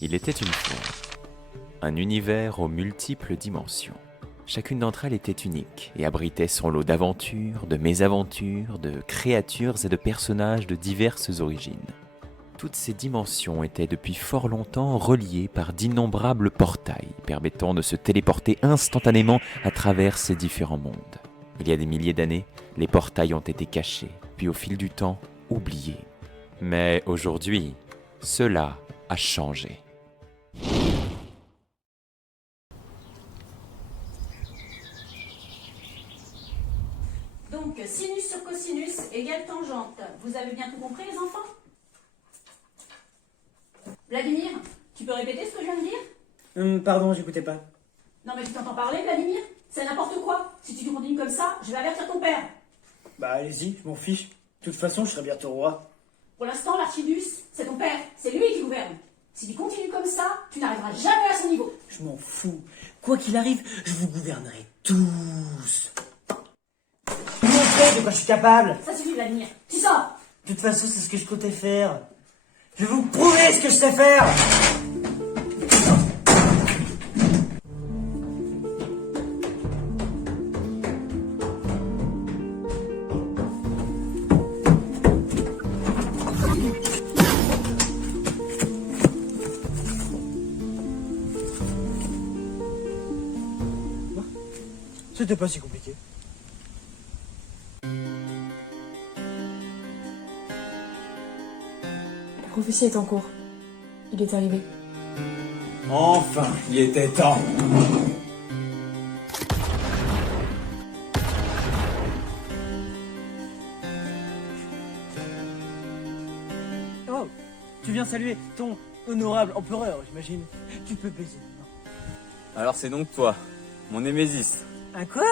Il était une fois un univers aux multiples dimensions. Chacune d'entre elles était unique et abritait son lot d'aventures, de mésaventures, de créatures et de personnages de diverses origines. Toutes ces dimensions étaient depuis fort longtemps reliées par d'innombrables portails permettant de se téléporter instantanément à travers ces différents mondes. Il y a des milliers d'années, les portails ont été cachés, puis au fil du temps, oubliés. Mais aujourd'hui, cela a changé. Donc, sinus sur cosinus égale tangente. Vous avez bien tout compris, les enfants? Vladimir, tu peux répéter ce que je viens de dire? Pardon, j'écoutais pas. Non, mais tu t'entends parler, Vladimir? C'est n'importe quoi. Si tu continues comme ça, je vais avertir ton père. Bah allez-y, je m'en fiche. De toute façon, je serai bientôt roi. Pour l'instant, l'archidus, c'est ton père. C'est lui qui gouverne. Si tu continues comme ça, tu n'arriveras jamais à son niveau. Je m'en fous. Quoi qu'il arrive, je vous gouvernerai tous. Vous montrez de quoi je suis capable. Ça suffit, Vladimir. Tu sors. De toute façon, c'est ce que je comptais faire. Je vais vous prouver ce que je sais faire. C'était pas si compliqué. La prophétie est en cours. Il est arrivé. Enfin, il était temps. Oh, tu viens saluer ton honorable empereur, j'imagine. Tu peux baiser. Alors c'est donc toi, mon Némésis. Un quoi?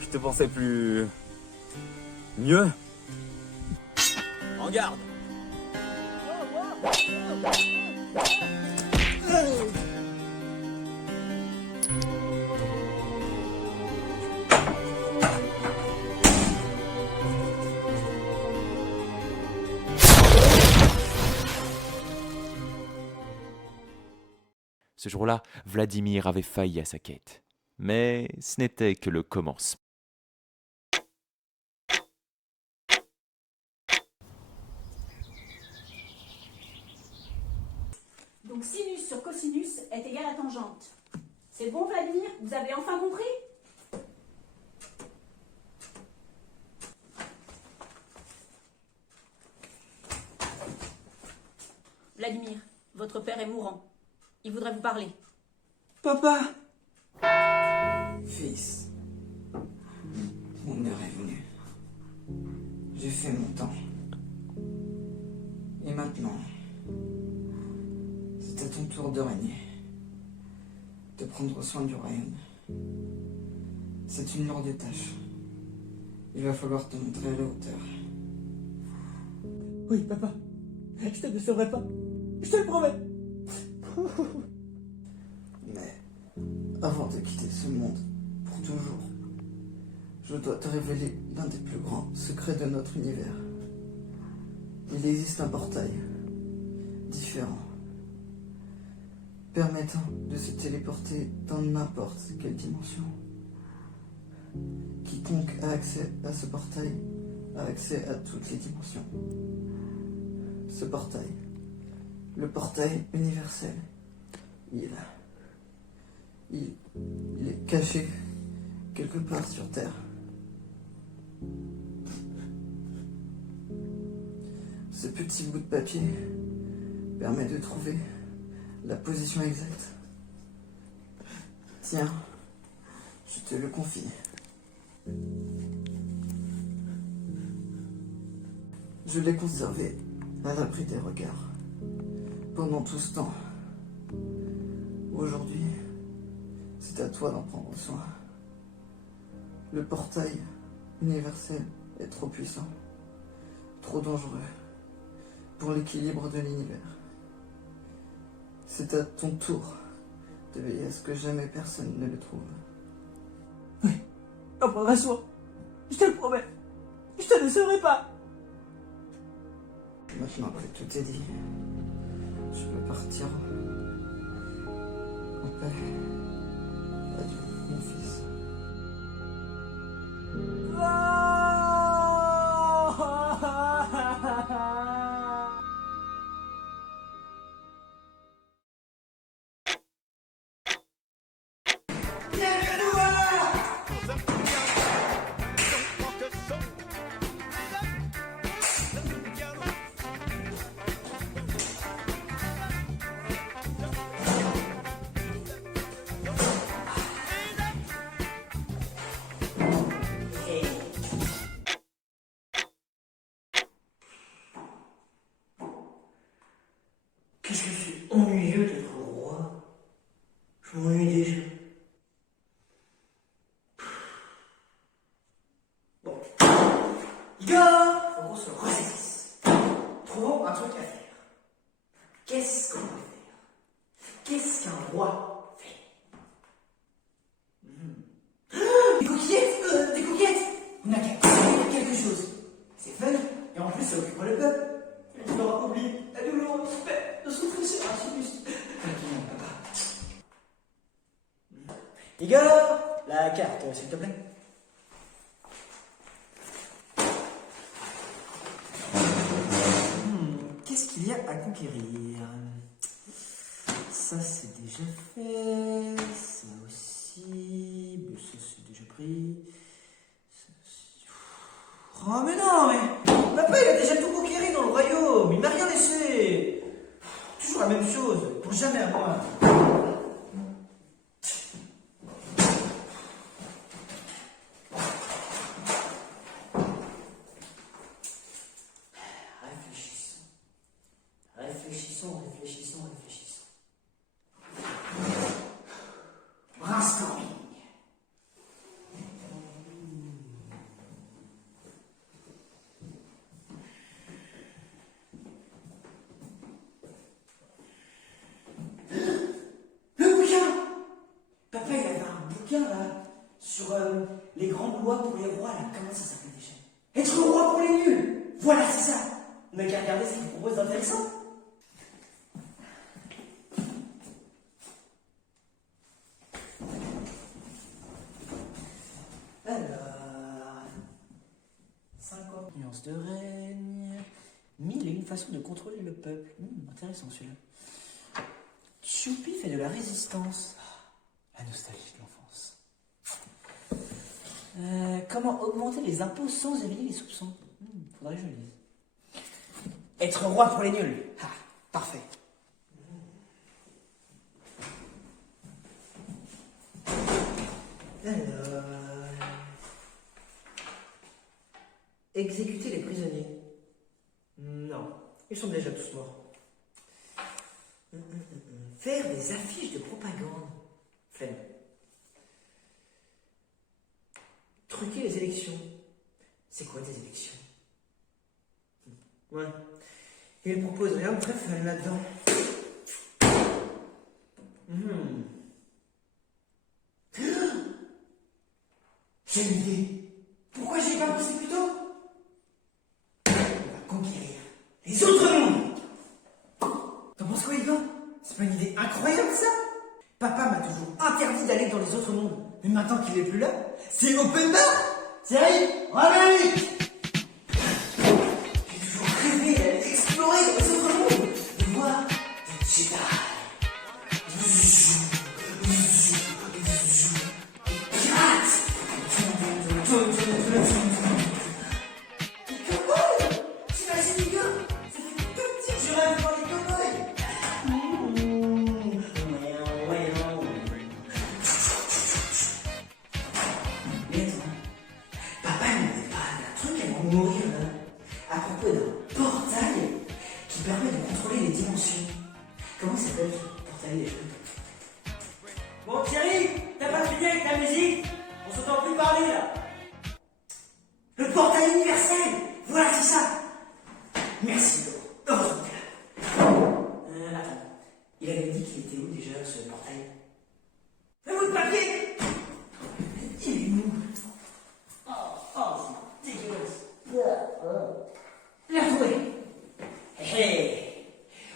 Je te pensais plus... mieux. En garde. Ce jour-là, Vladimir avait failli à sa quête. Mais ce n'était que le commencement. Donc, sinus sur cosinus est égal à tangente. C'est bon, Vladimir? Vous avez enfin compris? Vladimir, votre père est mourant. Il voudrait vous parler. Papa! Fils, mon heure est venue. J'ai fait mon temps. Et maintenant, c'est à ton tour de régner, de prendre soin du royaume. C'est une lourde tâche. Il va falloir te montrer à la hauteur. Oui, papa. Je te décevrai pas. Je te le promets. Mais avant de quitter ce monde pour toujours, je dois te révéler l'un des plus grands secrets de notre univers. Il existe un portail différent, permettant de se téléporter dans n'importe quelle dimension. Quiconque a accès à ce portail a accès à toutes les dimensions. Ce portail, le portail universel, il est caché quelque part sur Terre. Ce petit bout de papier permet de trouver la position exacte. Tiens, je te le confie. Je l'ai conservé à l'abri des regards pendant tout ce temps. Aujourd'hui, c'est à toi d'en prendre soin. Le portail universel est trop puissant, trop dangereux pour l'équilibre de l'univers. C'est à ton tour de veiller à ce que jamais personne ne le trouve. Oui, j'en prendrai soin. Je te le promets. Je te décevrai pas. Maintenant que tout est dit, Je vais partir en paix. Adieu, mon fils. Qu'est-ce que c'est ennuyeux d'être roi. Je m'ennuie déjà. Bon. Igor, faut qu'on se ressaisisse. Trouvons un truc à faire. Qu'est-ce qu'on va faire? Qu'est-ce qu'un roi fait? Des coquillettes. Des coquillettes. On a qu'à créer quelque chose. C'est fun, et en plus ça occupera le peuple. Il aura oublié la douloureuse paix de souffrir sur un supplice. Papa. Igor, la carte, s'il te plaît. Qu'est-ce qu'il y a à conquérir? Ça c'est déjà fait. Ça aussi. Ça c'est déjà pris. Ça aussi. Oh mais non, mais papa il a déjà tout conquéri dans le royaume. Il m'a rien laissé. Toujours la même chose. Pour jamais à moi. Réfléchissons. Brainstorming. Le bouquin! Papa, il avait un bouquin là sur les grandes lois pour les rois là. Comment ça s'appelle déjà? Être roi pour les nuls! Voilà, c'est ça! On n'a qu'à regarder ce qu'il propose d'intéressant. Alors, 50 nuances de règne, 1001 façons de contrôler le peuple. Intéressant celui-là. Choupi fait de la résistance. La nostalgie de l'enfance. Comment augmenter les impôts sans éveiller les soupçons? Faudrait que je lise. Être roi pour les nuls. Ah, parfait. Alors... Exécuter les prisonniers. Non, ils sont déjà tous morts. Faire des affiches de propagande. Flemme. Truquer les élections. C'est quoi des élections? Ouais. Il propose rien de très fun là-dedans. J'ai une idée. Pourquoi j'y ai pas pensé plus tôt? On va conquérir les autres mondes. T'en penses quoi, Igor? C'est pas une idée incroyable, ça? Papa m'a toujours interdit d'aller dans les autres mondes. Mais maintenant qu'il est plus là, c'est open bar. Thierry, ramène-lui. J'ai toujours rêvé d'aller explorer dans les autres mondes, de voir des Jedi. Mourir là, à propos d'un portail qui permet de contrôler les dimensions. Comment ça s'appelle ce portail déjà? Bon Thierry, t'as pas fini avec ta musique? On s'entend plus parler là. Le portail universel. Voilà, c'est ça. Merci Laure. Heureusement que t'es là. Attends, il avait dit qu'il était où déjà ce portail? Le bout de papier. Il est où? C'est dégueulasse. La trouver. Hé,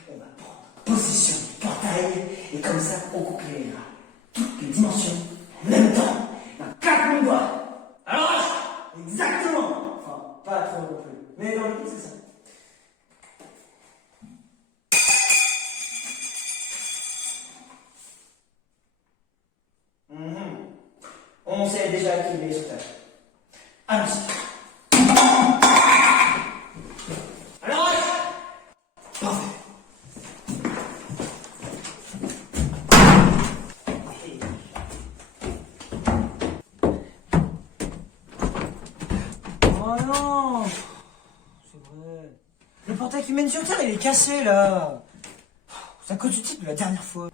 on va prendre comme ça, on conquérira toutes les dimensions en même temps, d'un claquement de doigts. Alors, exactement. Enfin, pas trop non plus, mais dans le but, c'est ça. On sait déjà qui est les sautages. Allons-y. Alors, parfait. Oh non, c'est vrai. Le portail qui mène sur Terre, il est cassé là. C'est à cause du titre de la dernière fois.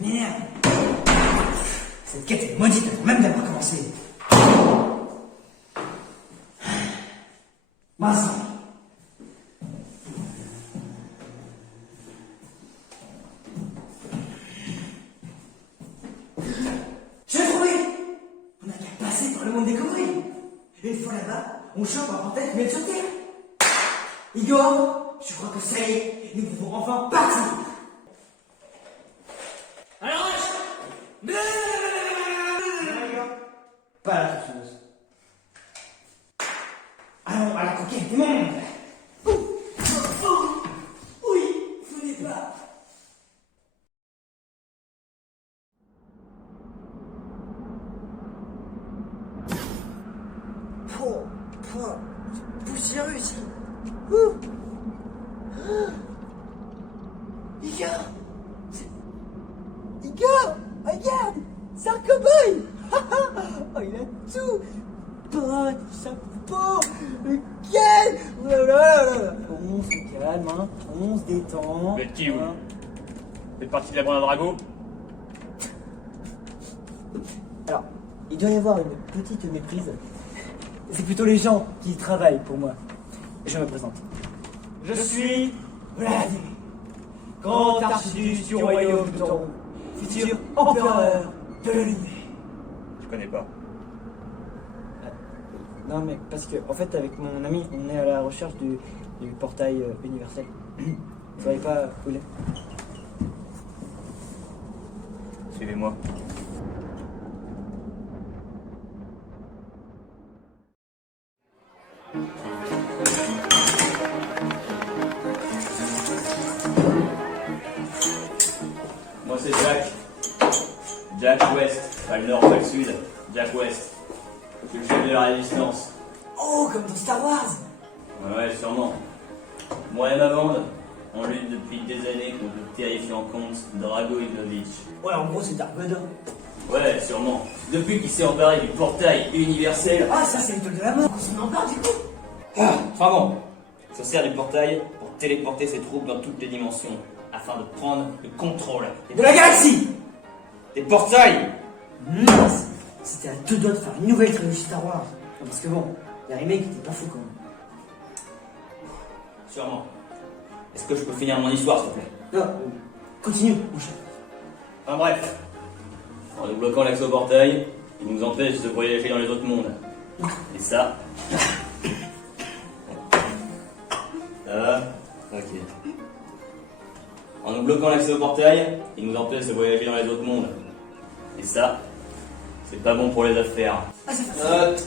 Merde. Cette quête est maudite avant même d'avoir commencé. Mince. Je l'ai trouvé. On n'a qu'à passer par le monde des conneries. Une fois là-bas, on chope un portail qui vient de sauter. Igor, je crois que ça y est, nous pouvons enfin partir. Alors, pas la chose. Allons à la conquête du monde. Oui, venez pas. C'est poussiéreux ici. Igor, Igor, regarde, c'est un cow-boy. Oh, il a tout. Bottes, chapeau, lequel. Oh là là là. On se calme, hein. On se détend. Vous êtes qui, vous? Vous faites partie de la bande à Drago? Alors, il doit y avoir une petite méprise. C'est plutôt les gens qui travaillent pour moi. Je me présente. Je suis Vladimir, grand archiduc du royaume de Toron, futur empereur de l'univers. Je connais pas. Non mais parce que en fait avec mon ami on est à la recherche du portail universel. Vous savez pas où il est? Suivez-moi. Moi c'est Jack. Jack West. Pas le nord, pas le sud. Jack West. Je suis le chef de la résistance. Oh, comme dans Star Wars. Ouais, sûrement. Moi et ma bande, on lutte depuis des années contre le terrifiant comte Drago Ignovitch. Ouais, en gros c'est Dark Vador. Ouais, sûrement. Depuis qu'il s'est emparé du portail universel. Ah, ça c'est l'étoile de la mort. On en parle du coup. Enfin bon, ça sert du portail pour téléporter ses troupes dans toutes les dimensions, afin de prendre le contrôle De la galaxie. des portails. Mince. C'était à deux doigts de faire une nouvelle trilogie Star Wars. Non, parce que bon, les remakes étaient pas fous quand même. Sûrement. Est-ce que je peux finir mon histoire, s'il te plaît? Non, continue, mon chef. Enfin bref, en nous bloquant l'accès au portail, il nous empêche de voyager dans les autres mondes. Et ça... Ça va? Ok. En nous bloquant l'accès au portail, il nous empêche de voyager dans les autres mondes. Et ça, c'est pas bon pour les affaires. Ah, ça fait Note.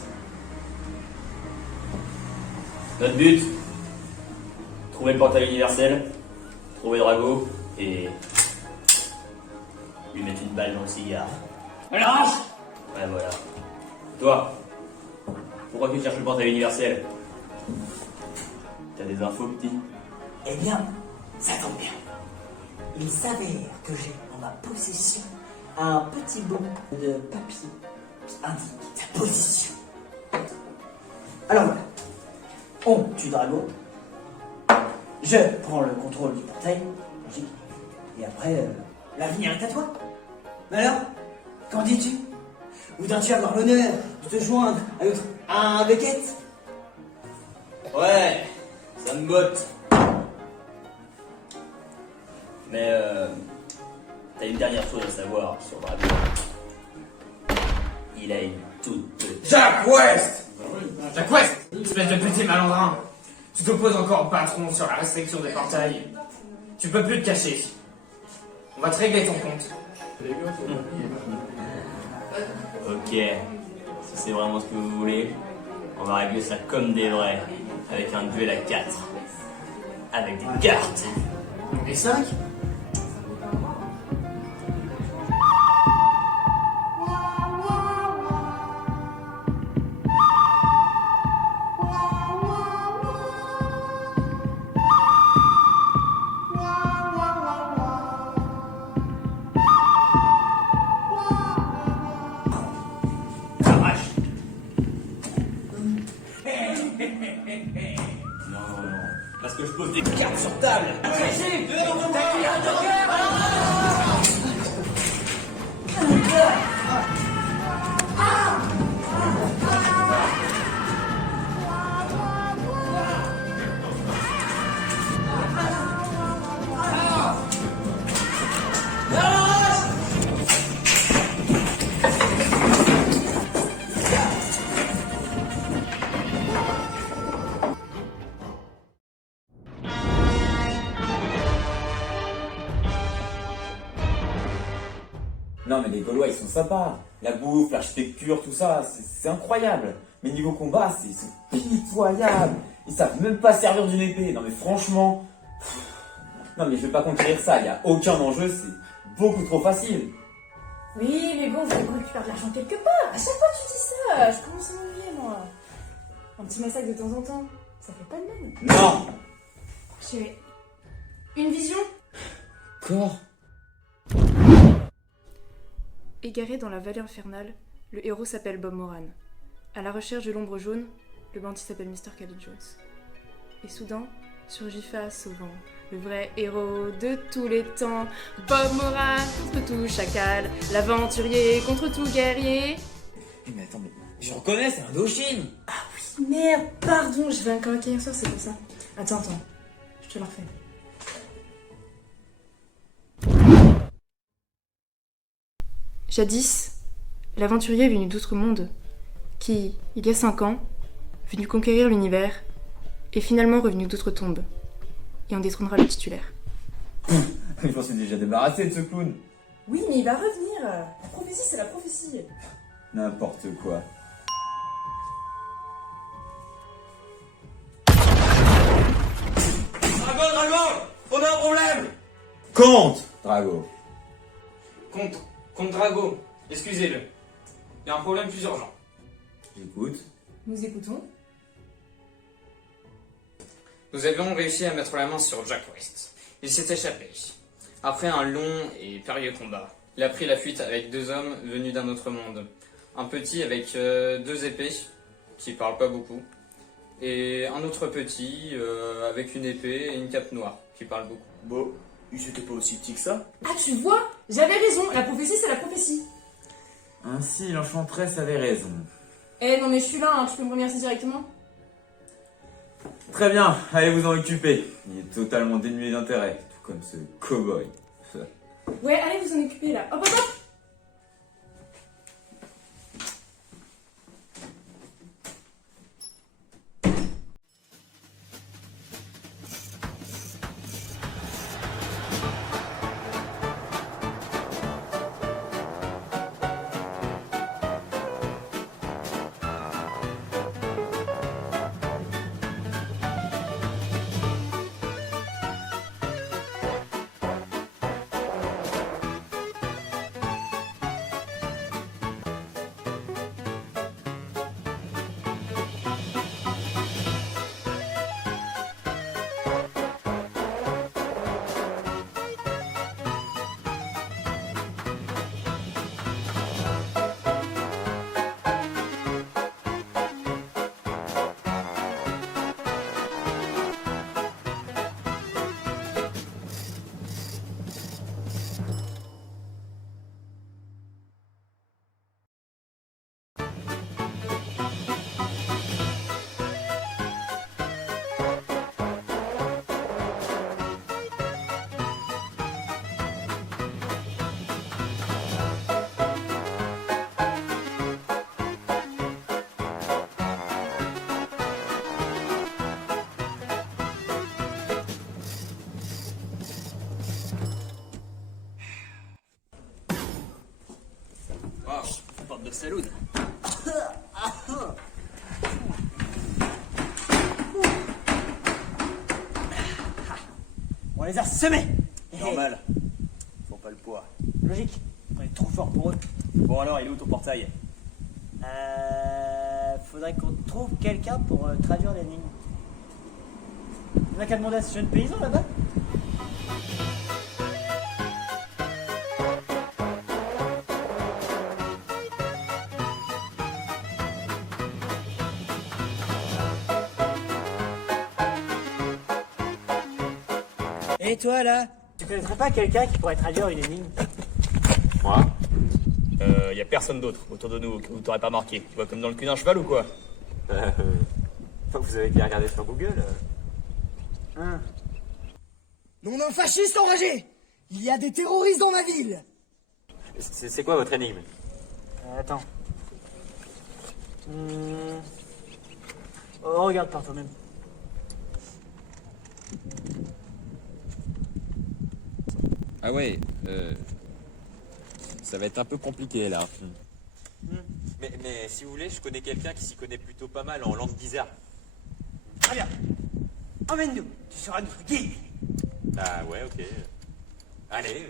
Notre but, trouver le portail universel, trouver Drago et lui mettre une balle dans le cigare. Alors, Ouais, voilà. Toi, pourquoi tu cherches le portail universel? T'as des infos, petit? eh bien, ça tombe bien. Il s'avère que j'ai en ma possession un petit bout de papier qui indique sa position. Alors voilà, on tue Drago, je prends le contrôle du portail, logique, et après, l'avenir est à toi. Mais alors, qu'en dis-tu? Voudrais-tu avoir l'honneur de te joindre à notre un Beckett? Ouais, ça me botte. Mais t'as une dernière chose à savoir sur Drago. Il a une toute petite... Jack West! Jack West! Espèce de petit malandrin. Tu t'opposes encore au patron sur la restriction des portails. Tu peux plus te cacher. On va te régler ton compte. Ok, si c'est vraiment ce que vous voulez, on va régler ça comme des vrais, avec un duel à 4. Avec des cartes. Et 5 Parce que je pose des cartes sur table. Non mais les Gaulois ils sont sympas, la bouffe, l'architecture, tout ça, c'est incroyable. Mais niveau combat, c'est pitoyable. Ils savent même pas servir d'une épée. Non mais franchement, non mais je vais pas conquérir ça, il y a aucun enjeu, c'est beaucoup trop facile. Oui, mais bon, faut qu'on récupère de l'argent quelque part. À chaque fois tu dis ça, je commence à m'ennuyer, moi. Un petit massacre de temps en temps, ça fait pas de mal. Non. J'ai une vision. Corps. Égaré dans la vallée infernale, le héros s'appelle Bob Moran. À la recherche de l'ombre jaune, le bandit s'appelle Mr. Khalid Jones. Et soudain, surgit face au vent, le vrai héros de tous les temps. Bob Moran contre tout chacal, l'aventurier contre tout guerrier. Mais attends, mais je reconnais, c'est Indochine. Merde, pardon, je vais encore un soir, c'est pour ça. Attends, je te la refais. Jadis, l'aventurier venu d'autre monde, qui, il y a 5 ans, venu conquérir l'univers, est finalement revenu d'autres tombes, et en détrônera le titulaire. Je m'en suis déjà débarrassé de ce clown. Oui, mais il va revenir. La prophétie, c'est la prophétie. N'importe quoi. Drago, on a un problème. Compte, Drago. Contre Drago, excusez-le. Il y a un problème plus urgent. J'écoute. Nous écoutons. Nous avions réussi à mettre la main sur Jack West. Il s'est échappé. Après un long et périlleux combat, il a pris la fuite avec 2 hommes venus d'un autre monde. Un petit avec 2 épées, qui parlent pas beaucoup, et un autre petit avec une épée et une cape noire, qui parle beaucoup. Bon, ils étaient pas aussi petits que ça. Ah, tu vois, j'avais raison, la prophétie, c'est la prophétie. Ainsi, l'enchanteresse avait raison. Eh non, mais je suis là, hein, tu peux me remercier directement. Très bien, allez vous en occuper. Il est totalement dénué d'intérêt, tout comme ce cow-boy. Ouais, allez vous en occuper là. Hop, hop, hop. porte de saloon. On les a semés. Normal. Ils font pas le poids. Logique. On est trop fort pour eux. Bon alors, il est où ton portail? Faudrait qu'on trouve quelqu'un pour traduire l'énigme. On a qu'à demander à ce jeune paysan là-bas. Et toi là, tu connaîtrais pas quelqu'un qui pourrait traduire une énigme? Moi? Y a personne d'autre autour de nous que vous t'aurez pas marqué. Tu vois comme dans le cul d'un cheval ou quoi? Vous avez bien regardé sur Google. Hein? Nom d'un fasciste enragé! Il y a des terroristes dans ma ville! C'est quoi votre énigme? Attends. Oh, regarde par toi-même. Ah ouais, ça va être un peu compliqué là. Mais si vous voulez, je connais quelqu'un qui s'y connaît plutôt pas mal en langue bizarre. Très bien. Emmène-nous, tu seras notre guide. Ah ouais, ok. Allez.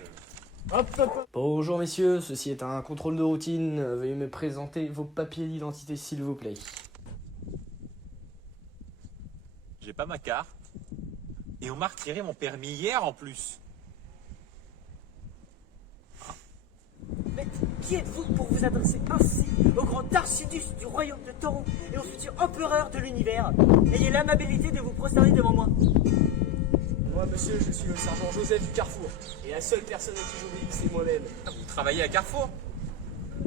Hop, hop, hop. Bonjour messieurs, ceci est un contrôle de routine. Veuillez me présenter vos papiers d'identité s'il vous plaît. J'ai pas ma carte. Et on m'a retiré mon permis hier en plus. Mais qui êtes-vous pour vous adresser ainsi au grand Archidus du royaume de Tauron et au futur empereur de l'univers? Ayez l'amabilité de vous prosterner devant moi. Moi monsieur, je suis le sergent Joseph du Carrefour. Et la seule personne à qui j'obéis, c'est moi-même. Vous travaillez à Carrefour?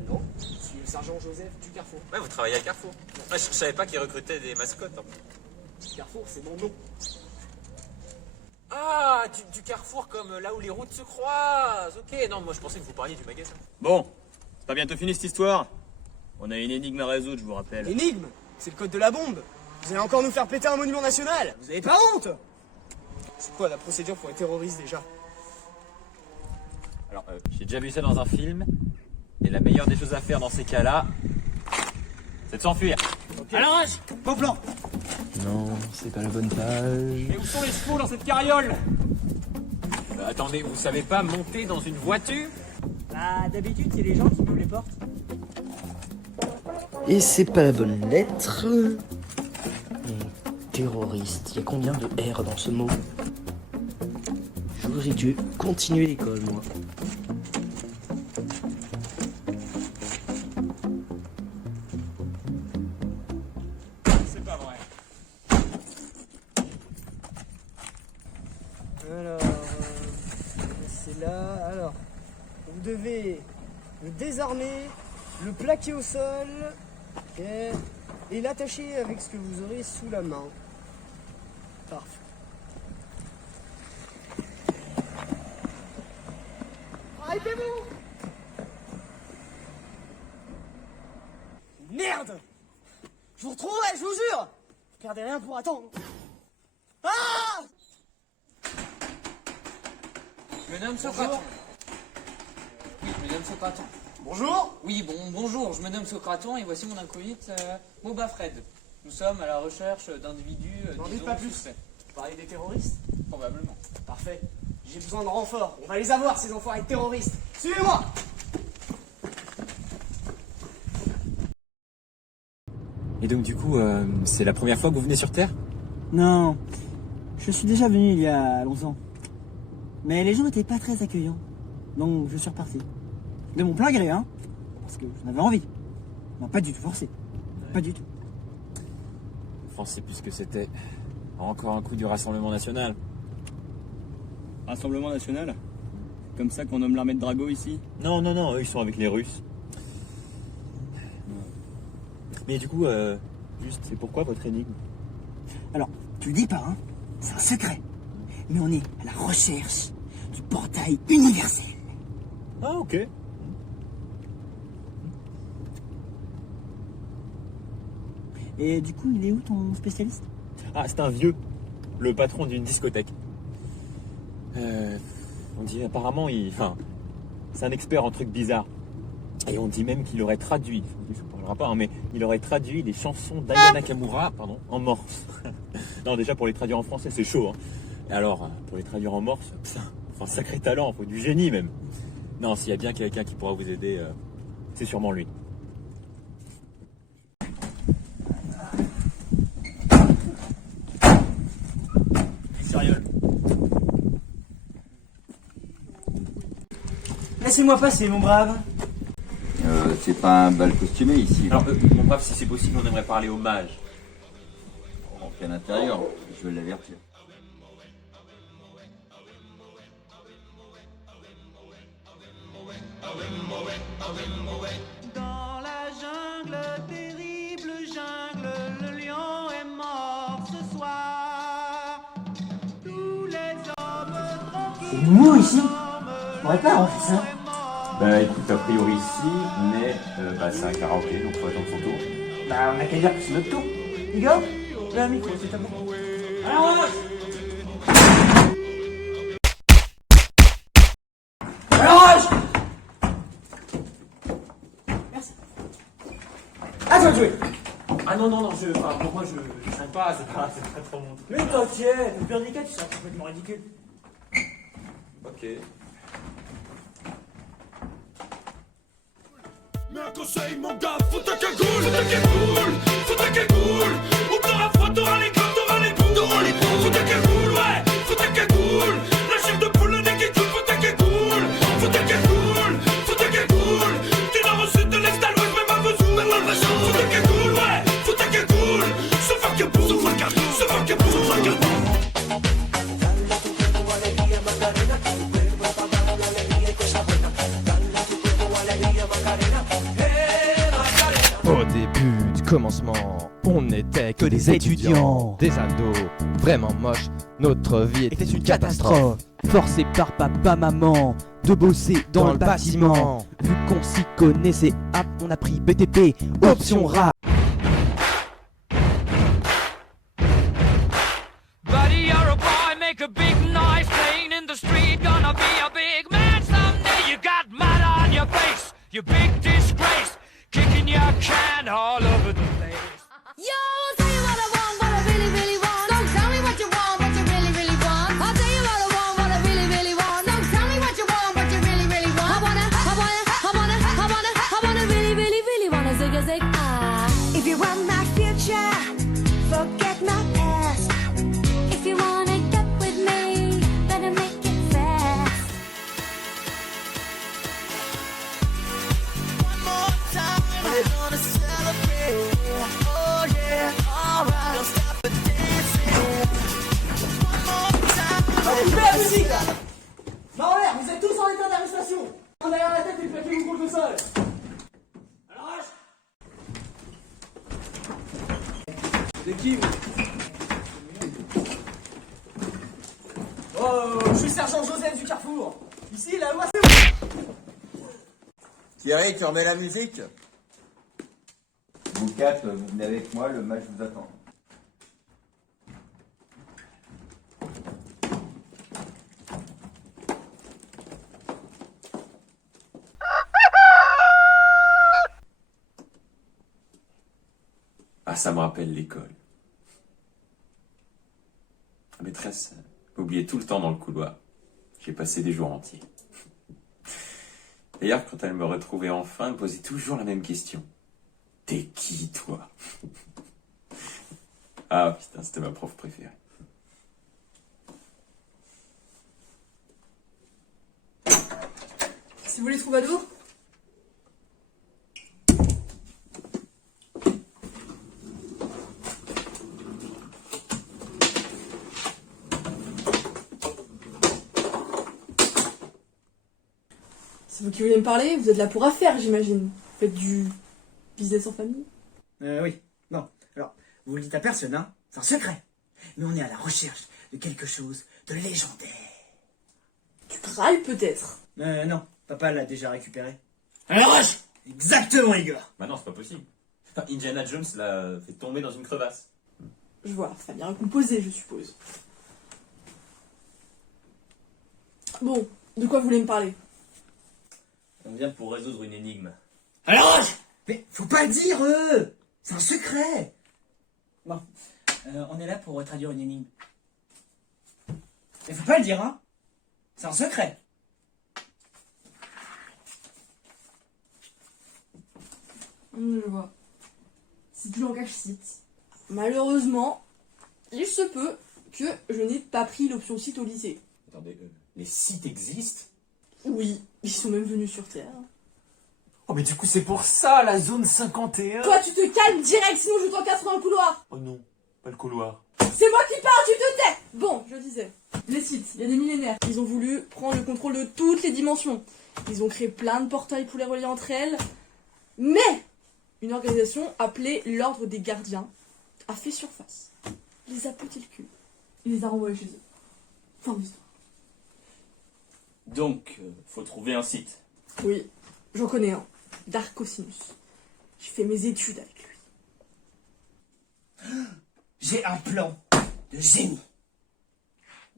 Non, je suis le sergent Joseph du Carrefour. Ouais, vous travaillez à Carrefour. Ouais, je savais pas qu'ils recrutaient des mascottes. Carrefour, c'est mon nom. Ah, du Carrefour comme là où les routes se croisent. Ok, non, moi je pensais que vous parliez du magasin. Bon, c'est pas bientôt fini cette histoire? On a une énigme à résoudre, je vous rappelle. Énigme, c'est le code de la bombe. Vous allez encore nous faire péter un monument national. Vous avez pas honte? C'est quoi la procédure pour les terroristes déjà? Alors, j'ai déjà vu ça dans un film. Et la meilleure des choses à faire dans ces cas-là, c'est de s'enfuir. À l'arrache, bon plan. Non, c'est pas la bonne page. Mais où sont les chevaux dans cette carriole? Attendez, vous savez pas monter dans une voiture? Bah, d'habitude, c'est les gens qui m'ouvrent les portes. Et c'est pas la bonne lettre. Terroriste, il y a combien de R dans ce mot? J'aurais dû continuer l'école, moi. C'est pas vrai. Alors, c'est là. Alors, vous devez le désarmer, le plaquer au sol, ok, et l'attacher avec ce que vous aurez sous la main. Parfait. Arrêtez-vous! Merde! Je vous retrouverai, je vous jure! Vous perdez rien pour attendre. Ah! Je me nomme Socraton. Oui, je me nomme Socraton. Bonjour! Oui, bonjour, je me nomme Socraton et voici mon acolyte Boba Fred. Nous sommes à la recherche d'individus, N'en dites disons, pas plus. suspects. Vous parlez des terroristes? Probablement. Parfait. J'ai besoin de renforts. On va les avoir, ces enfoirés de terroristes. Suivez-moi! Et donc du coup, c'est la première fois que vous venez sur Terre? Non. Je suis déjà venu il y a longtemps. Mais les gens n'étaient pas très accueillants. Donc je suis reparti. De mon plein gré, hein. Parce que j'en avais envie. Non, pas du tout forcé. Pas du tout. France sait plus ce que c'était. Encore un coup du Rassemblement National. Rassemblement national? Comme ça qu'on nomme l'armée de Drago ici? Non, eux ils sont avec les Russes. Mais du coup, juste, c'est pourquoi votre énigme? Alors, tu le dis pas, hein. C'est un secret. Mais on est à la recherche du portail universel. Ah ok. Et du coup, il est où ton spécialiste? Ah, c'est un vieux, le patron d'une discothèque. On dit apparemment, c'est un expert en trucs bizarres. Et on dit même qu'il aurait traduit, ça ne parlera pas, hein, mais il aurait traduit les chansons d'Aya Nakamura en morse. Non, déjà pour les traduire en français, c'est chaud. Hein. Et alors, pour les traduire en morse, enfin, sacré talent, faut du génie même. Non, s'il y a bien quelqu'un qui pourra vous aider, c'est sûrement lui. Sérieux. Laissez-moi passer, mon brave. C'est pas un bal costumé ici. Alors, mon brave, si c'est possible, on aimerait parler hommage. En plein intérieur, je veux l'avertir. Dans la jungle, terrible jungle, le lion est mort ce soir. Tous les hommes tranquilles. C'est Moumou ici? On pourrait pas arranger ça? Bah écoute, a priori si, mais c'est un karaoké, donc faut attendre son tour. Bah, on a qu'à dire que c'est notre tour. Igor, là, un micro, c'est à moi. Alors, merci. À toi de jouer. Ah non, pour moi je traîne pas, c'est pas trop mon truc. Mais t'inquiète, le pire des cas, tu seras complètement ridicule. Ok. Mais un conseil mon gars, faut ta cagoule, faut ta cagoule, faut ta cagoule. Ou t'auras froid, t'auras les gants, t'auras les boules, faut ta cagoule, ouais, faut ta cagoule. La chair de poule, le nez qui coule, faut ta cagoule, faut ta cagoule, faut ta cagoule. Tu n'as reçu de l'Est à l'Ouest, même à Vesoul, même à Vachon. Faut ta cagoule, ouais, faut ta cagoule. Sauf un cabou, sauf un cabou, sauf un cabou, sauf un cabou. Au début du commencement, on n'était que des étudiants, des ados, vraiment moches. Notre vie était une catastrophe. Forcé par papa, maman, de bosser dans le bâtiment. Vu qu'on s'y connaissait, hop, on a pris BTP, option rap. Buddy, you're a boy, make a big noise, playing in the street, gonna be a big man someday. You got mud on your face, you big disgrace, kicking your can all over the place. Yo, I'll tell you what I want, what I really, really want. Don't tell me what you want, what you really, really want. I'll tell you what I want, what I really, really want. Don't tell me what you want, what you really, really want. I wanna really, really, really wanna zig a zig. If you want my future, forget my past. If you wanna get with me, better make it fast. One more time, we're gonna celebrate. Oh yeah, alright, don't stop the dancing. One more time. Allez, coupez la musique là. Main en l'air, vous êtes tous en état d'arrestation. En derrière la tête et plaquez-vous contre le sol. Alors, lâche. C'est qui vous? Oh, je suis sergent Joseph du Carrefour. Ici, la loi c'est vous. Thierry, tu remets la musique? Vous quatre, vous venez avec moi, le match vous attend. Ah, ça me rappelle l'école. La maîtresse m'oubliait tout le temps dans le couloir. J'ai passé des jours entiers. D'ailleurs, quand elle me retrouvait enfin, elle me posait toujours la même question. T'es qui, toi? Ah putain, c'était ma prof préférée. Si vous voulez troubadour? C'est vous qui voulez me parler? Vous êtes là pour affaires, j'imagine. Vous faites du business en famille? Oui, non. Alors, vous le dites à personne, hein? C'est un secret. Mais on est à la recherche de quelque chose de légendaire. Du Graal, peut-être? Non, papa l'a déjà récupéré. Alors, rush! Exactement, Igor. Bah non, c'est pas possible. Enfin, Indiana Jones l'a fait tomber dans une crevasse. Je vois, ça vient composé, je suppose. Bon, de quoi vous voulez me parler? On vient pour résoudre une énigme. Alors, mais faut pas le dire, c'est un secret. Bon, on est là pour traduire une énigme. Mais faut pas le dire, hein. C'est un secret. Je vois. C'est du langage site. Malheureusement, il se peut que je n'ai pas pris l'option site au lycée. Attendez, les sites existent? Oui, ils sont même venus sur Terre. Oh mais du coup c'est pour ça la zone 51. Toi, tu te calmes direct, sinon je t'encasse dans le couloir. Oh non, pas le couloir. C'est moi qui parle, tu te tais. Bon, je disais. Les sites, il y a des millénaires. Ils ont voulu prendre le contrôle de toutes les dimensions. Ils ont créé plein de portails pour les relier entre elles. Mais une organisation appelée l'Ordre des Gardiens a fait surface. Il les a pété le cul. Il les a renvoyés chez eux. Fin de l'histoire. Donc, faut trouver un site. Oui, j'en connais un. Darkosinus. J'ai fait mes études avec lui. J'ai un plan de génie.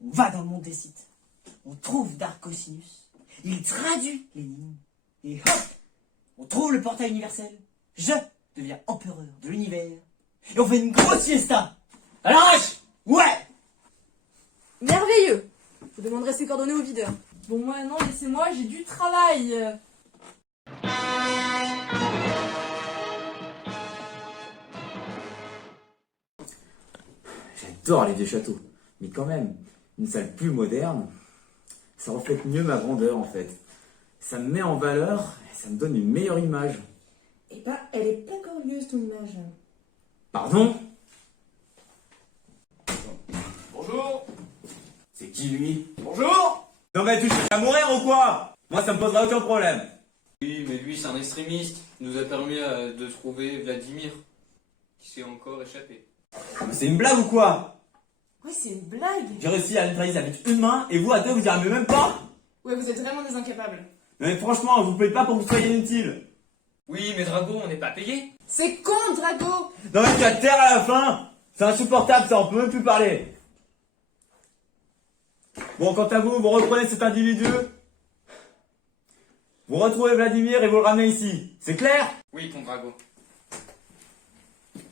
On va dans le monde des sites. On trouve Darkosinus. Il traduit l'énigme. Et hop, on trouve le portail universel. Je deviens empereur de l'univers. Et on fait une grosse fiesta. Alors, ouais. Merveilleux. Vous demanderez ses coordonnées au videur. Bon, moi, non, laissez-moi, j'ai du travail. J'adore les vieux châteaux. Mais quand même, une salle plus moderne, ça reflète mieux ma grandeur en fait. Ça me met en valeur, et ça me donne une meilleure image. Eh ben, elle est pas glorieuse ton image. Pardon? Bonjour. C'est qui lui? Bonjour. Non mais tu cherches à mourir ou quoi? Moi ça me posera aucun problème. Oui, mais lui, c'est un extrémiste. Il nous a permis de trouver Vladimir, qui s'est encore échappé. Mais c'est une blague ou quoi? Ouais, c'est une blague. J'ai réussi à neutraliser avec une main et vous à deux vous y arrivez même pas? Ouais, vous êtes vraiment des incapables. Non mais franchement, vous plaît pas pour que vous soyez inutile. Oui, mais Drago, on n'est pas payé. C'est con, Drago. Non mais tu vas te taire à la fin. C'est insupportable ça, on peut même plus parler. Bon, quant à vous, vous reprenez cet individu. Vous retrouvez Vladimir et vous le ramenez ici. C'est clair? Oui, con Drago.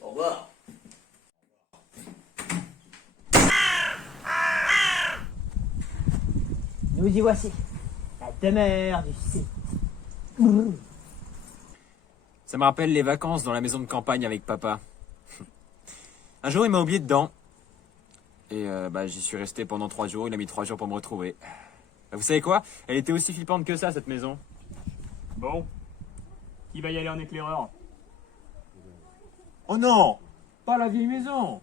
Au revoir. Nous y voici. La demeure du site. Ça me rappelle les vacances dans la maison de campagne avec papa. Un jour il m'a oublié dedans. Et j'y suis resté pendant 3 jours, il a mis 3 jours pour me retrouver. Vous savez quoi? Elle était aussi flippante que ça cette maison. Bon. Qui va y aller en éclaireur? Oh non! Pas la vieille maison!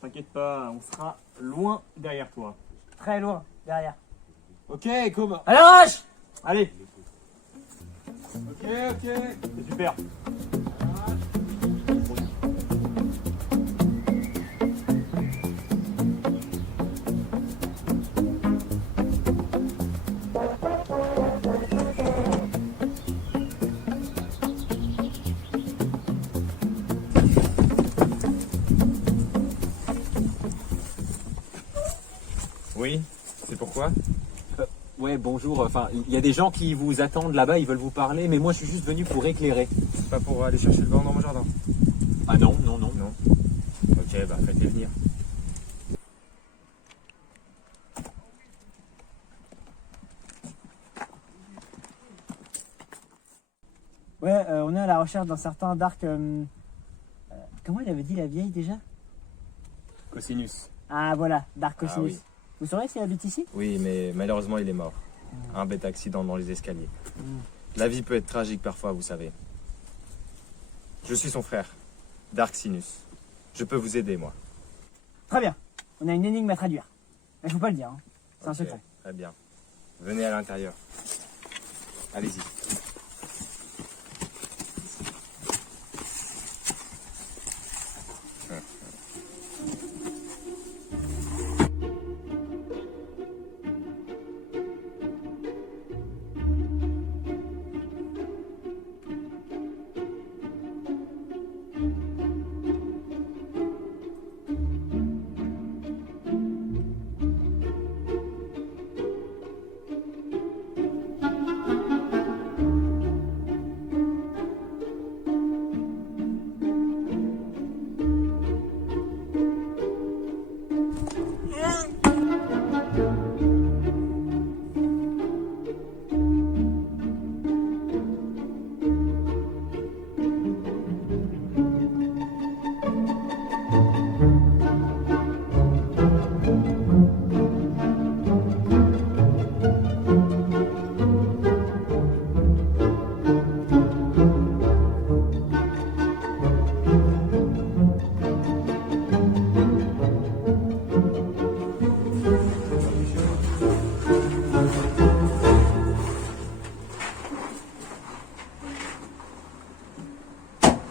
T'inquiète pas, on sera loin derrière toi. Très loin, derrière. Ok, comment? Alors, allez. Ok. C'est super. Oui, c'est pourquoi? Ouais, bonjour. Enfin, il y a des gens qui vous attendent là-bas, ils veulent vous parler, mais moi je suis juste venu pour éclairer. Pas pour aller chercher le vent dans mon jardin. Ah non. Ok, faites-les venir. Ouais, on est à la recherche d'un certain Dark... comment il avait dit la vieille déjà? Cosinus. Ah voilà, Dark Cosinus. Ah oui. Vous saurez s'il habite ici? Oui, mais malheureusement il est mort. Un bête accident dans les escaliers. La vie peut être tragique parfois, vous savez. Je suis son frère, Dark Sinus. Je peux vous aider, moi. Très bien, on a une énigme à traduire. Mais faut pas le dire, hein. C'est un Ok, secret. Très bien. Venez à l'intérieur. Allez-y.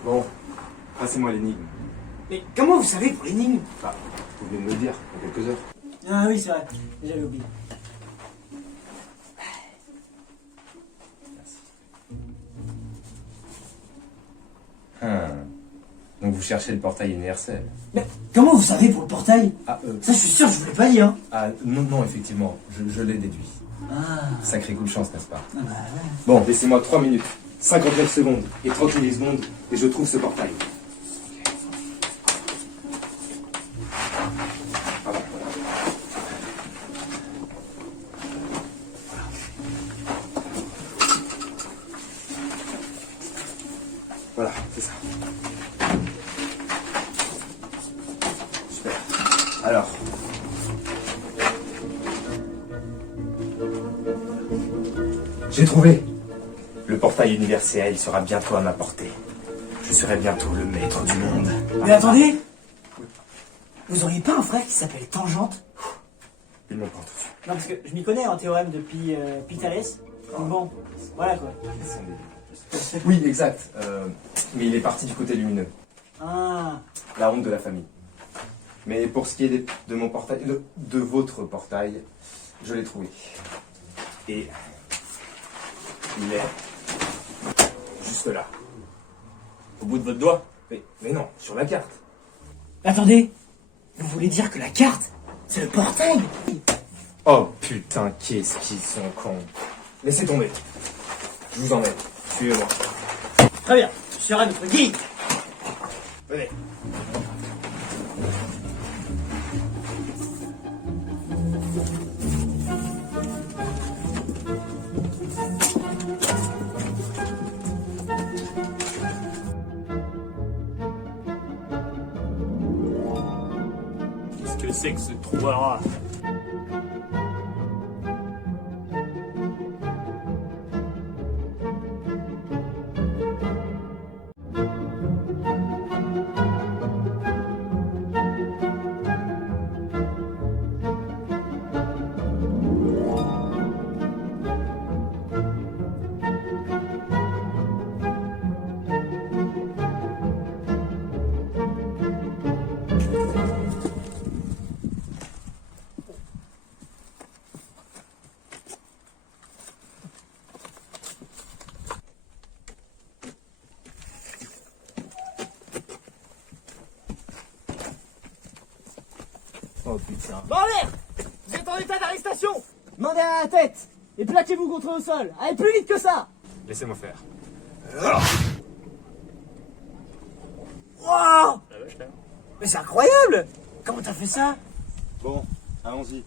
Bon, passez-moi l'énigme. Mais comment vous savez pour l'énigme? Ah, vous venez de me le dire, il y a quelques heures. Ah oui, c'est vrai, j'avais oublié. Donc vous cherchez le portail universel. Mais comment vous savez pour le portail? Ça, je suis sûr, je vous l'ai pas dit, hein. Ah, non, effectivement, je l'ai déduit. Ah. Sacré coup de chance, n'est-ce pas? Ah bah ouais. Bon, laissez-moi 3 minutes, 59 secondes et 30 millisecondes, et je trouve ce portail. Voilà, c'est ça. Super. Alors. J'ai trouvé. Le portail universel sera bientôt à ma portée. Je serai bientôt le maître du monde. Mais attendez! Vous auriez pas un frère qui s'appelle Tangente? Ils m'ont pas entendu. Non, parce que je m'y connais en théorème depuis Pithalès. Donc bon, voilà quoi. Oui, exact. Mais il est parti du côté lumineux. Ah. La honte de la famille. Mais pour ce qui est de mon portail, de votre portail, je l'ai trouvé. Et il est juste là. Au bout de votre doigt? Mais non, sur la carte. Attendez, vous voulez dire que la carte, c'est le portail? Oh putain, qu'est-ce qu'ils sont cons. Laissez tomber. Je vous emmène. Suivez-moi. Très bien, je serai notre guide. Venez. Qu'est-ce que c'est que ce trou-là? Oh putain. Bordel! Vous êtes en état d'arrestation! Demandez à la tête! Et plaquez-vous contre le sol! Allez plus vite que ça! Laissez-moi faire. Wow! Mais c'est incroyable! Comment t'as fait ça? Bon, allons-y.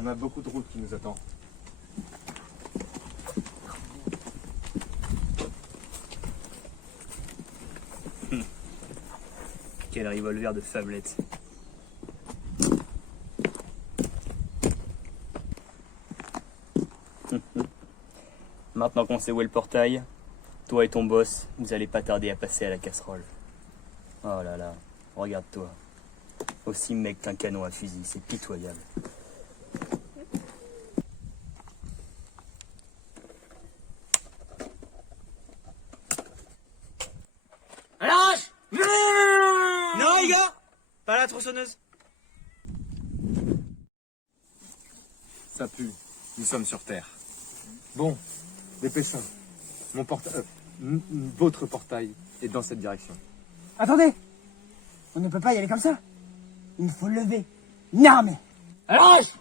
On a beaucoup de routes qui nous attendent. Quel revolver de fablette. Maintenant qu'on sait où est le portail, toi et ton boss, vous allez pas tarder à passer à la casserole. Oh là là, regarde-toi. Aussi mec qu'un canon à fusil, c'est pitoyable. À l'arrache! Non, les gars! Pas la tronçonneuse! Ça pue. Nous sommes sur Terre. Bon, dépêchons. Mon votre portail est dans cette direction. Attendez! On ne peut pas y aller comme ça! Il faut lever une armée! À l'arrache!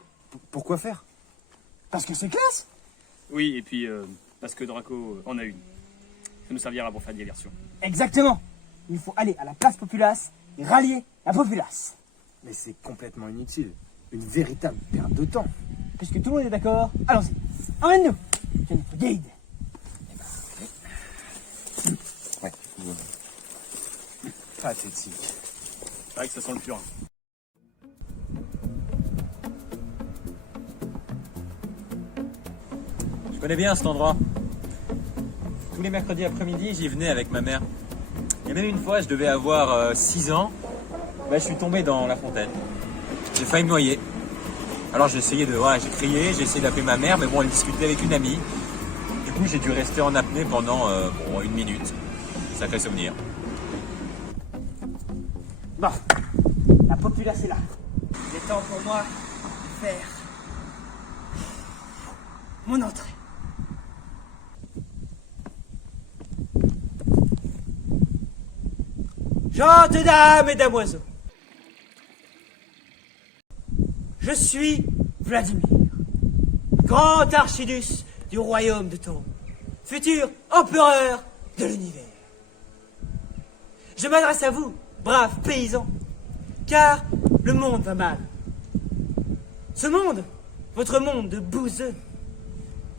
Pourquoi faire? Parce que c'est classe! Oui, et puis parce que Draco en a une. Ça nous servira pour faire diversion. Exactement! Il faut aller à la place Populace et rallier la Populace. Mais c'est complètement inutile. Une véritable perte de temps. Puisque tout le monde est d'accord, allons-y. Emmène-nous. Tu es notre guide. Ouais. Pathétique. C'est vrai que ça sent le purin. Je connais bien cet endroit. Tous les mercredis après-midi, j'y venais avec ma mère. Il y a même une fois, je devais avoir 6 ans. Bah, je suis tombé dans la fontaine. J'ai failli me noyer. Alors j'ai essayé j'ai crié, j'ai essayé d'appeler ma mère, mais bon, elle discutait avec une amie. Du coup, j'ai dû rester en apnée pendant 1 minute. Sacré souvenir. Bon, la populace est là. Il est temps pour moi de faire mon entrée. Gentes dames et damoiseaux, je suis Vladimir, grand archidus du royaume de Tombe, futur empereur de l'univers. Je m'adresse à vous, braves paysans, car le monde va mal. Ce monde, votre monde de bouseux,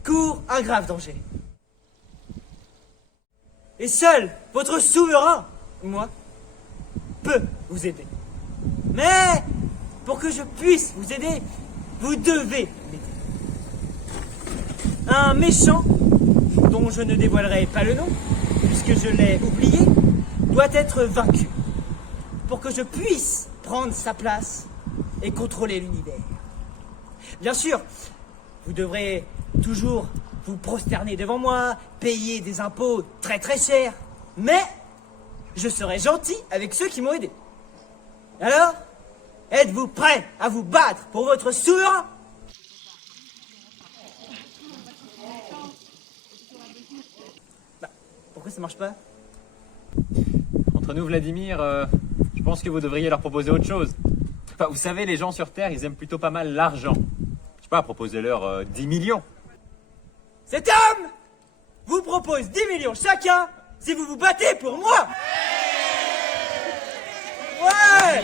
court un grave danger. Et seul votre souverain, moi, peut vous aider. Mais pour que je puisse vous aider, vous devez m'aider. Un méchant, dont je ne dévoilerai pas le nom, puisque je l'ai oublié, doit être vaincu pour que je puisse prendre sa place et contrôler l'univers. Bien sûr, vous devrez toujours vous prosterner devant moi, payer des impôts très très chers, mais je serai gentil avec ceux qui m'ont aidé. Alors, êtes-vous prêts à vous battre pour votre souverain ? Bah, pourquoi ça marche pas ? Entre nous, Vladimir, je pense que vous devriez leur proposer autre chose. Enfin, vous savez, les gens sur Terre, ils aiment plutôt pas mal l'argent. Je sais pas, proposez-leur 10 millions. Cet homme vous propose 10 millions chacun si vous vous battez pour moi. Ouais.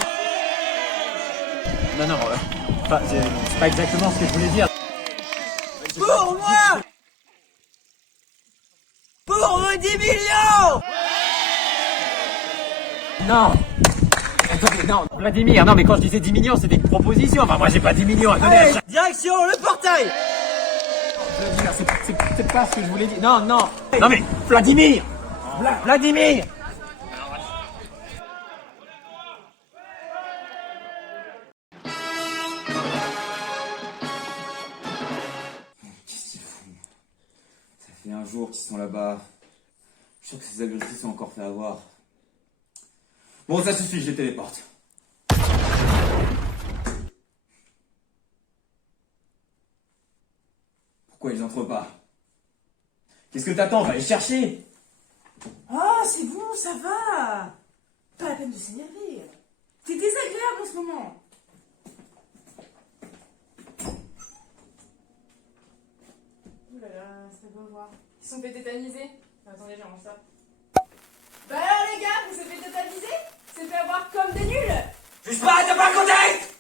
Non, enfin, c'est pas exactement ce que je voulais dire. Pour moi. Pour vos 10 millions. Non. Attendez, non, Vladimir, non, mais quand je disais 10 millions, c'était une proposition. Enfin, moi, j'ai pas 10 millions à donner à Allez, chaque... direction le portail. Vladimir, c'est pas ce que je voulais dire. Non, non. Non, mais Vladimir. Vladimir. Qu'est-ce qu'ils font? Ça fait un jour qu'ils sont là-bas. Je suis sûr que ces abrutis sont encore fait avoir. Bon, ça suffit, je les téléporte. Pourquoi ils entrent pas? Qu'est-ce que t'attends? Va les chercher! Oh, c'est bon, ça va. Pas la peine de s'énerver. T'es désagréable en ce moment. Ouh là là, ça doit voir. Ils sont fait tétaniser. Attendez, j'ai ça. Bah alors les gars, vous êtes fait tétaniser? C'est fait avoir comme des nuls. Juste pas, t'as pas le contexte.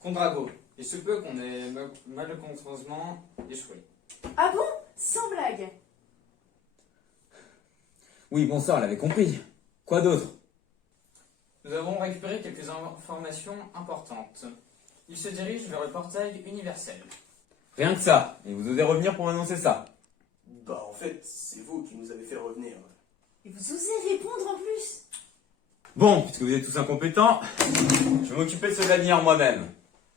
Condrago, il se peut qu'on ait malencontreusement échoué. Ah bon? Sans blague. Oui, bon, ça, on l'avait compris. Quoi d'autre? Nous avons récupéré quelques informations importantes. Il se dirige vers le portail universel. Rien que ça. Et vous osez revenir pour m'annoncer ça? Bah, en fait, c'est vous qui nous avez fait revenir. Et vous osez répondre en plus? Bon, puisque vous êtes tous incompétents, je vais m'occuper de ce Vladimir moi-même.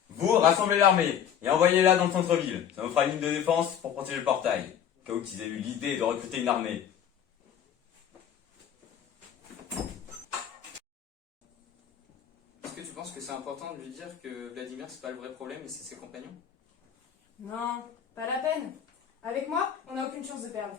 Vous, rassemblez l'armée et envoyez-la dans le centre-ville. Ça nous fera une ligne de défense pour protéger le portail. Au cas où qu'ils aient eu l'idée de recruter une armée. Est-ce que tu penses que c'est important de lui dire que Vladimir c'est pas le vrai problème et c'est ses compagnons? Non, pas la peine. Avec moi, on n'a aucune chance de perdre.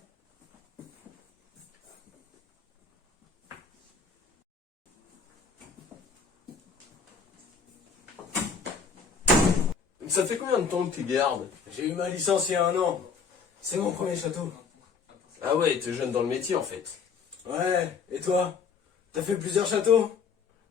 Ça fait combien de temps que tu gardes? J'ai eu ma licence il y a 1 an. C'est mon premier château. Ah ouais, t'es jeune dans le métier en fait. Ouais, et toi? T'as fait plusieurs châteaux?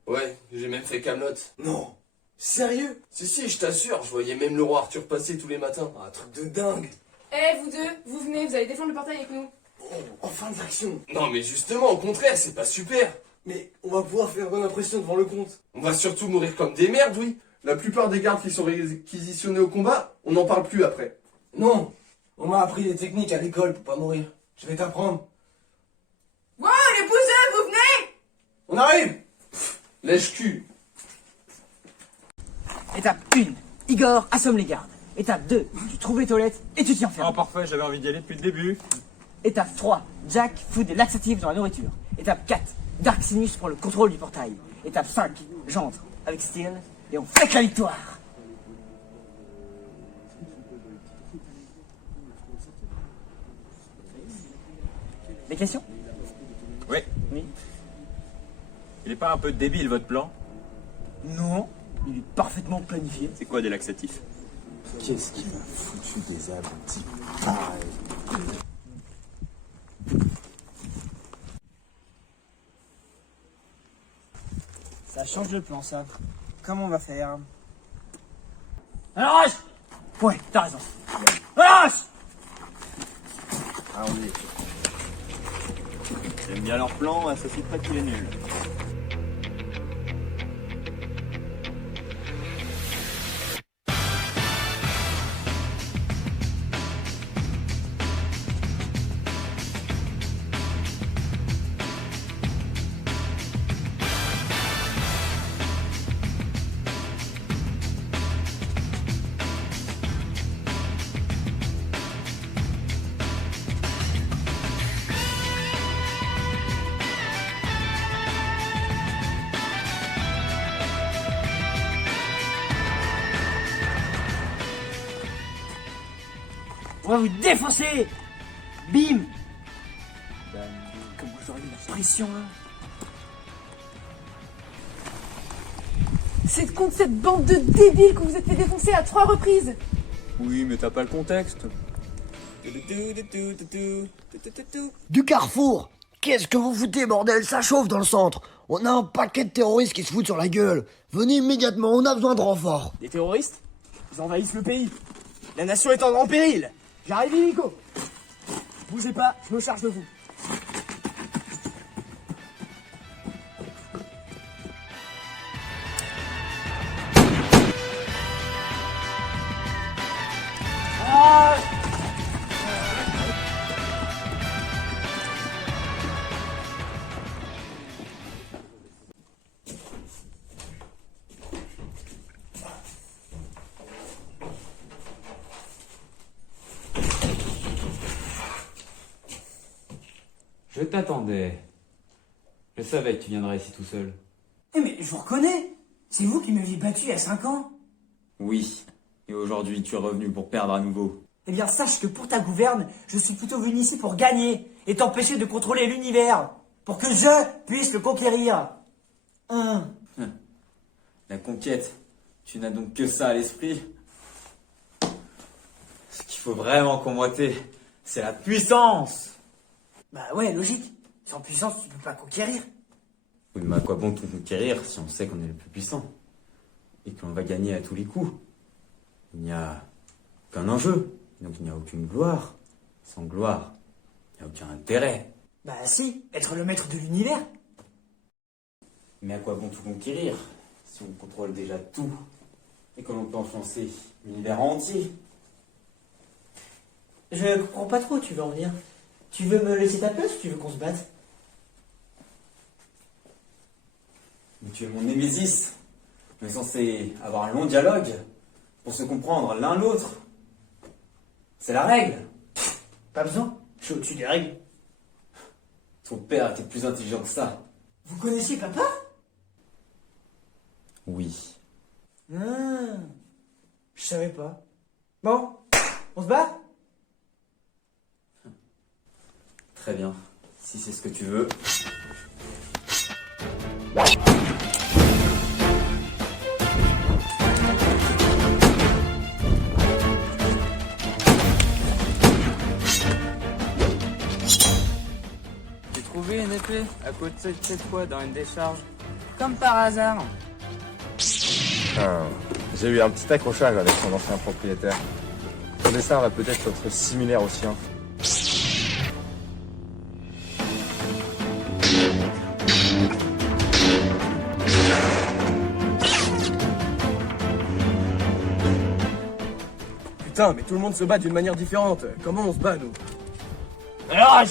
Ouais, j'ai même fait Camelot. Non. Sérieux? Si, je t'assure, je voyais même le roi Arthur passer tous les matins. Un truc de dingue. Eh, vous deux, vous venez, vous allez défendre le portail avec nous. Oh, enfin de l'action. Non mais justement, au contraire, c'est pas super. Mais on va pouvoir faire bonne impression devant le comte. On va surtout mourir comme des merdes, oui. La plupart des gardes qui sont réquisitionnés au combat, on n'en parle plus après. Non, on m'a appris des techniques à l'école pour pas mourir. Je vais t'apprendre. Wow, les bouseux, vous venez? On arrive. Lèche-cul. Étape 1, Igor assomme les gardes. Étape 2, tu trouves les toilettes et tu t'y enfermes. Oh, parfait, j'avais envie d'y aller depuis le début. Étape 3, Jack fout des laxatifs dans la nourriture. Étape 4, Dark Sinus prend le contrôle du portail. Étape 5, j'entre avec Steel et on fête la victoire. Des questions? Oui. Oui. Il est pas un peu débile votre plan? Non, il est parfaitement planifié. C'est quoi des laxatifs? Qu'est-ce qu'il a foutu des abrutis? Ça change le plan, ça. Comment on va faire? Alors, ouais, t'as raison. Alors, Allons-y. J'aime bien leur plan, ça suffit pas qu'il est nul. on va vous défoncer. Bim. Comment j'aurais eu la pression là. C'est contre cette bande de débiles que vous êtes fait défoncer à 3 reprises. Oui, mais t'as pas le contexte. Du Carrefour! Qu'est-ce que vous foutez, bordel? Ça chauffe dans le centre! On a un paquet de terroristes qui se foutent sur la gueule! Venez immédiatement, on a besoin de renforts! Des terroristes? Ils envahissent le pays. La nation est en grand péril. J'arrive illico. Bougez pas, je me charge de vous. Je t'attendais. Je savais que tu viendrais ici tout seul. Eh mais je vous reconnais. C'est vous qui m'aviez battu il y a 5 ans. Oui. Et aujourd'hui, tu es revenu pour perdre à nouveau. Eh bien sache que pour ta gouverne, je suis plutôt venu ici pour gagner et t'empêcher de contrôler l'univers. Pour que je puisse le conquérir. La conquête. Tu n'as donc que ça à l'esprit. Ce qu'il faut vraiment convoiter, c'est la puissance. Bah ouais, logique. Sans puissance, tu peux pas conquérir. Oui, mais à quoi bon tout conquérir si on sait qu'on est le plus puissant et qu'on va gagner à tous les coups? Il n'y a qu'un enjeu, donc il n'y a aucune gloire. Sans gloire, il n'y a aucun intérêt. Bah si, être le maître de l'univers. Mais à quoi bon tout conquérir si on contrôle déjà tout et que l'on peut influencer l'univers entier? Je comprends pas trop où tu veux en venir. Tu veux me laisser ta place ou tu veux qu'on se batte? Mais tu es mon némésis. On est censé avoir un long dialogue pour se comprendre l'un l'autre. C'est la règle. Pas besoin, je suis au-dessus des règles. Ton père était plus intelligent que ça. Vous connaissiez papa? Oui. Je savais pas. Bon, on se bat? Très bien, si c'est ce que tu veux. J'ai trouvé une épée à côté de cette fois dans une décharge. Comme par hasard. J'ai eu un petit accrochage avec son ancien propriétaire. Son dessin va peut-être être similaire au sien. Putain, mais tout le monde se bat d'une manière différente. Comment on se bat, nous? Alors,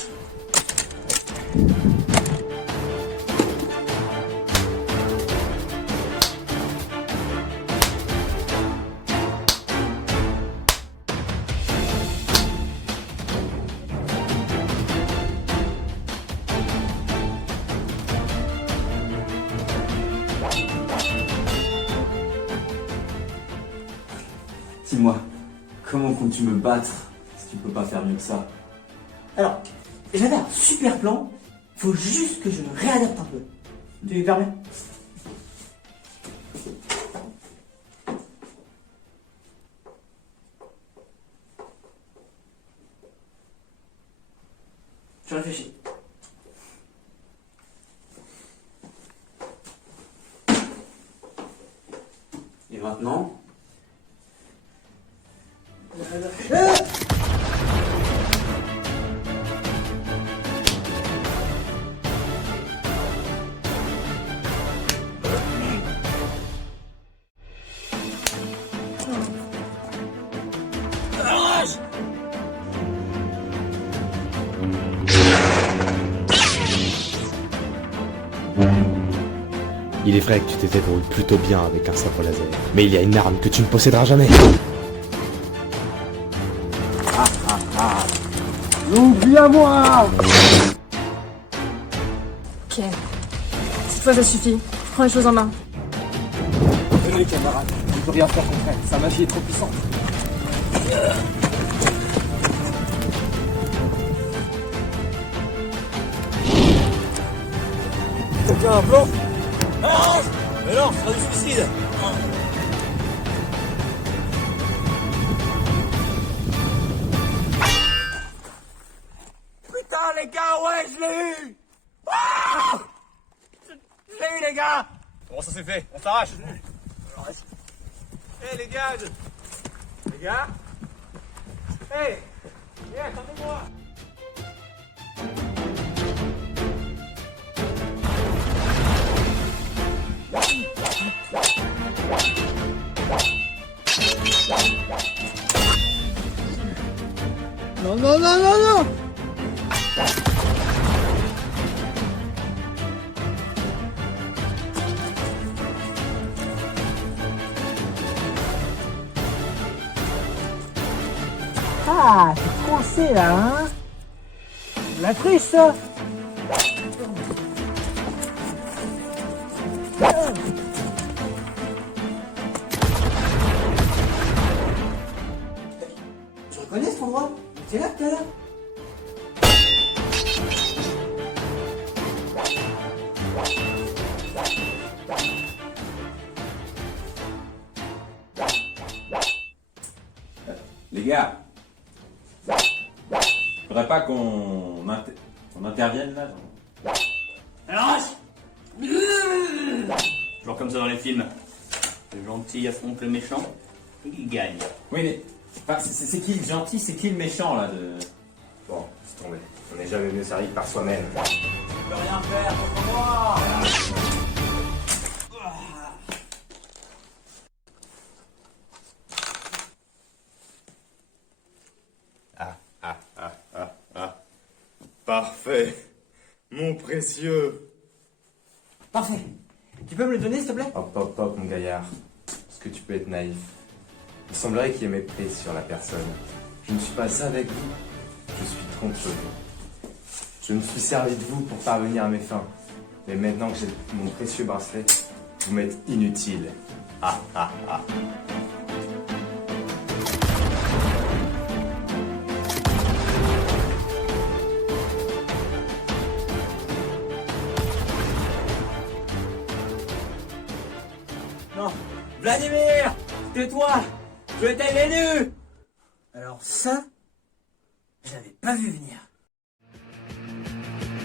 Dis-moi, comment comptes-tu me battre si tu peux pas faire mieux que ça? Alors, j'avais un super plan, faut juste que je le réadapte un peu. Tu lui permets? Je réfléchis. Et maintenant? Il est vrai que tu t'étais débrouillé plutôt bien avec un sabre laser, mais il y a une arme que tu ne posséderas jamais. Donc viens à moi. Ok. Cette fois, ça suffit. Prends les choses en main. Désolé, camarade. Je ne peux rien faire contre elle. Sa magie est trop puissante. Quelqu'un a un plan? Non! Mais non, ce sera du suicide! Putain, les gars, ouais, je l'ai eu! Ah! Je l'ai eu, les gars! Comment ça s'est fait? On s'arrache. Hé, les gars! Les gars? Hé! Hé, attendez-moi! Non, non, non, non, non. Ah, c'est coincé là, hein? De la triche, ça. Tu reconnais cet endroit? T'es là tout à l'heure? Les gars, faudrait pas qu'on intervienne là? Genre comme ça dans les films. Le gentil affronte le méchant et il gagne. Oui, mais enfin, c'est qui le gentil, c'est qui le méchant là de... Bon, c'est tombé. On n'est jamais mieux servi que par soi-même. Je peux rien faire contre moi. Parfait. Mon précieux. Parfait. Tu peux me le donner, s'il te plaît? Hop, hop, hop, mon gaillard. Est-ce que tu peux être naïf? Il semblerait qu'il y ait méprise sur la personne. Je ne suis pas avec vous. Je suis contre vous. Je me suis servi de vous pour parvenir à mes fins. Mais maintenant que j'ai mon précieux bracelet, vous m'êtes inutile. Ah, ah, ah. Non. Vladimir! Tais-toi! Tu étais l'élu! Alors ça, je l'avais pas vu venir.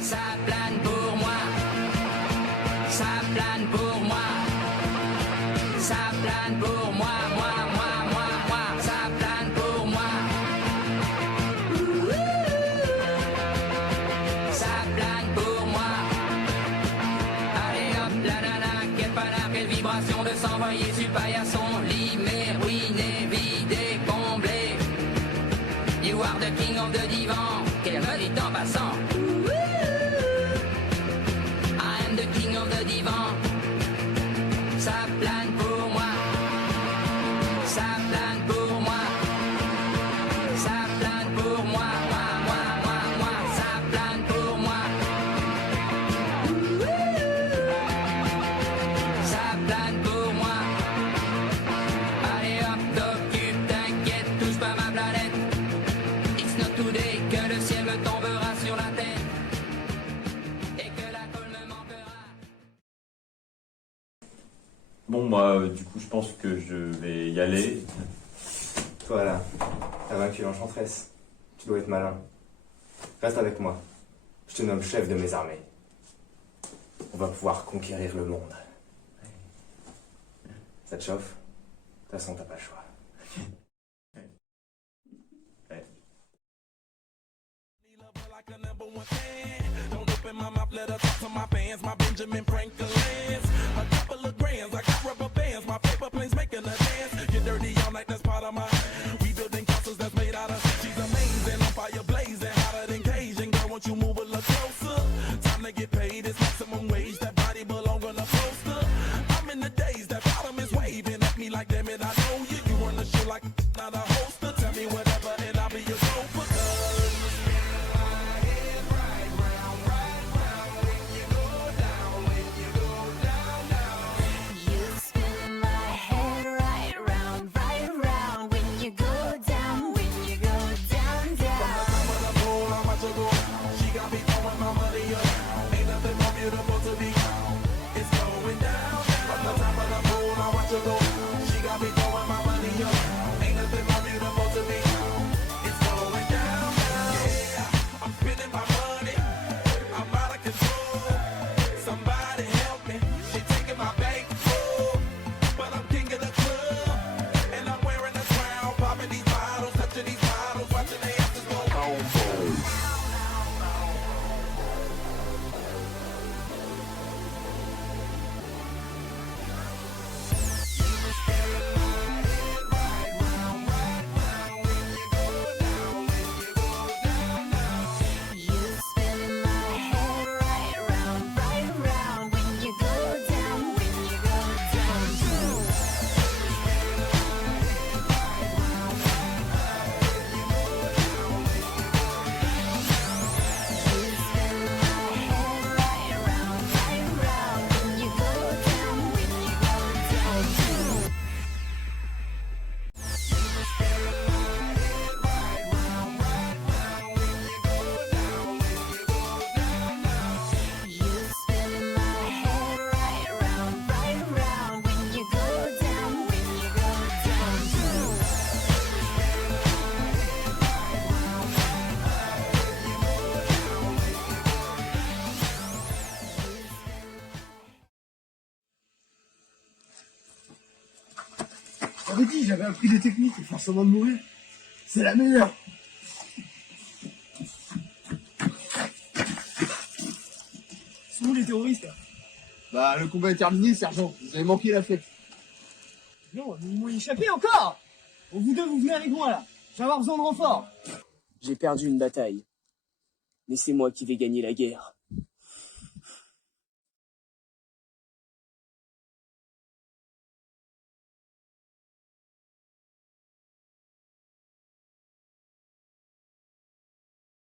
Ça plane pour moi. Ça plane pour moi. Ça plane pour moi, moi. Ça plane pour moi. Ça plane pour moi. Allez hop, la nana, quelle panard, quelle vibration de s'envoyer sur paillasson. Limé, ruiné, vidé, comblé. You are the king of the divan. Qu'elle me dit en passant. I am the king of the divan. Ça plane pour moi. Ça plane pour moi. Ça plane pour moi. Moi. Ça plane pour moi. Ça plane pour moi. sur la tête et que la colle me manquera. Bon, moi, du coup, je pense que je vais y aller. Toi là, t'as vaincu l'enchanteresse. Tu dois être malin. Reste avec moi. Je te nomme chef de mes armées. On va pouvoir conquérir le monde. Ça te chauffe? De toute façon, t'as pas le choix. Don't open my mouth, let her talk to my fans. My Benjamin Franklin's. A couple of grands, I got rubber bands. My paper planes making a dance. Get dirty all night, that's part of my. We building castles that's made out of. She's amazing, on fire blazing, hotter than Cajun. Girl, won't you move a little closer? Time to get paid, it's maximum wage. That body belong on a poster. I'm in the days, that bottom is waving at me like, damn it, I know you. You run the show like not a holster. Tell me whatever, and I'll be your chauffeur. J'avais dit, j'avais appris des techniques et faire semblant de mourir. C'est la meilleure. C'est où les terroristes là? Bah, le combat est terminé, sergent. Vous avez manqué la fête. Non, vous m'ont échappé encore. Bon, vous deux, vous venez avec moi là. Je vais avoir besoin de renfort. J'ai perdu une bataille. Mais c'est moi qui vais gagner la guerre.